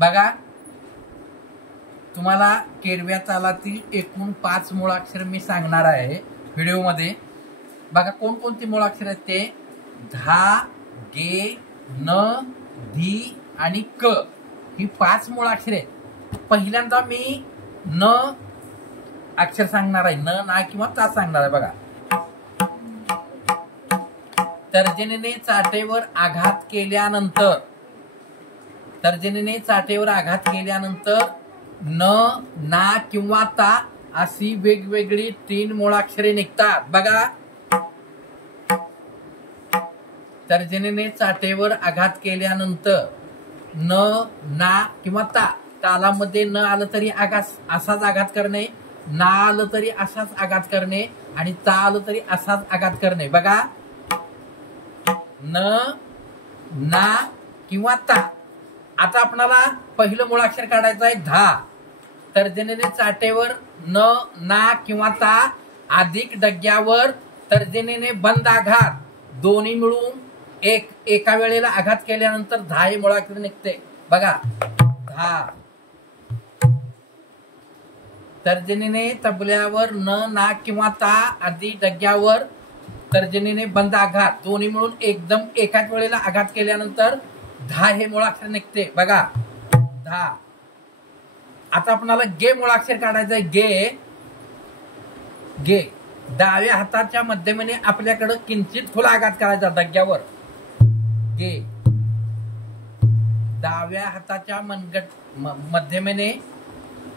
बघा, तुम्हाला केरव्या तालातील एकूण 5 मुळाक्षर मी सांगणार आहे व्हिडिओमध्ये. बघा कोणकोणती मुळाक्षर आहेत ते: धा, गे, न, धी आणि क. ही 5 मुळाक्षरे आहेत. पहिल्यांदा मी न अक्षर सांगणार आहे, न, ना किंवा ता सांगणार आहे. बघा, तर्जनीने चाटेवर आघात केल्यानंतर, तर्जनीने चाटेवर आघात केल्यानंतर न, ना किंवा ता अशी वेगवेगळी 3 मुळाक्षरे निघतात. बघा, तर्जनीने चाटेवर आघात केल्यानंतर न, ना किंवा ता. तालामध्ये न आलं तरी असाच आघात करणे, ना आलं तरी असाच आघात करणे आणि ता आलं तरी असाच आघात करणे. बघा, न, ना किंवा ता. आता आपणाला पहिलं मुळाक्षर काढायचं आहे धा. तर्जनीने चाटेवर न, ना किंवा ता अधिक डग्यावर तर्जनीने बंद आघात दोन्ही मिळून एका वेळेला आघात केल्यानंतर धा हे मुळाक्षर निघते. बघा, धा. तर्जनीने तबल्यावर न, ना किंवा ता आधी डग्यावर तर्जनीने बंद आघात दोन्ही मिळून एकदम एकाच वेळेला आघात केल्यानंतर धा हे मुळाक्षर निघते. बघा, धा. आता आपल्याला गे मुळाक्षर काढायचं आहे. गे. गे. डाव्या हाताच्या मध्यमेने आपल्याकडे किंचित खुला आघात करायचा डग्यावर. गे. डाव्या हाताच्या मध्यमेने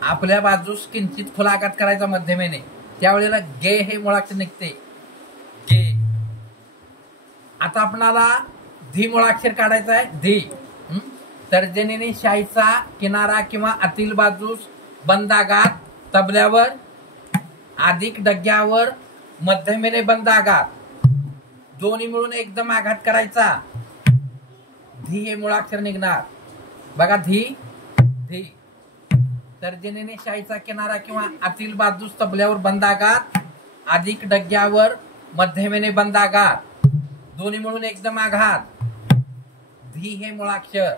आपल्या बाजूस किंचित खुला आघात करायचा मध्यमेने, त्यावेळेला गे हे मुळाक्षर निघते. गे. आता आपणाला धी मुळाक्षर काढायचा आहे. धी. तर्जनीने शाईचा किनारा किंवा आतील बाजूस बंद आघात तबल्यावर अधिक डग्यावर मध्यमेने बंद आघात दोन्ही मिळून एकदम आघात करायचा. धी हे मुळाक्षर निघणार. बघा, धी. धी. तर्जनीने शाईचा किनारा किंवा आतील बाजूस तबल्यावर बंद आघात अधिक डग्यावर मध्यमेने बंद आघात दोन्ही मिळून एकदम आघात. धी हे मुळाक्षर.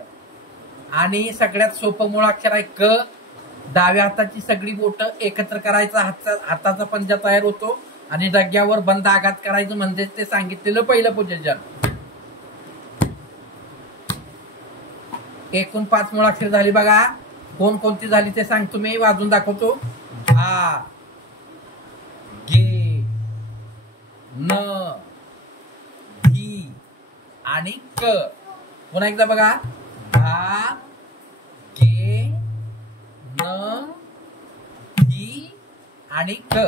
आणि सगळ्यात सोपं मुळाक्षर आहे क. डाव्या हाताची सगळी बोट एकत्र करायचा, हाताचा पंजा तयार होतो आणि डग्यावर बंद आघात करायचं, म्हणजे ते सांगितलेलं पहिलं पोझिशन. एकूण 5 मुळाक्षर झाली. बघा, कोणकोणती झाली ते सांगतो मी, वाजून दाखवतो. धा, गे, न, धी आणि क. पुन्हा एकदा बघा, धा, गे, न, धी आणि क.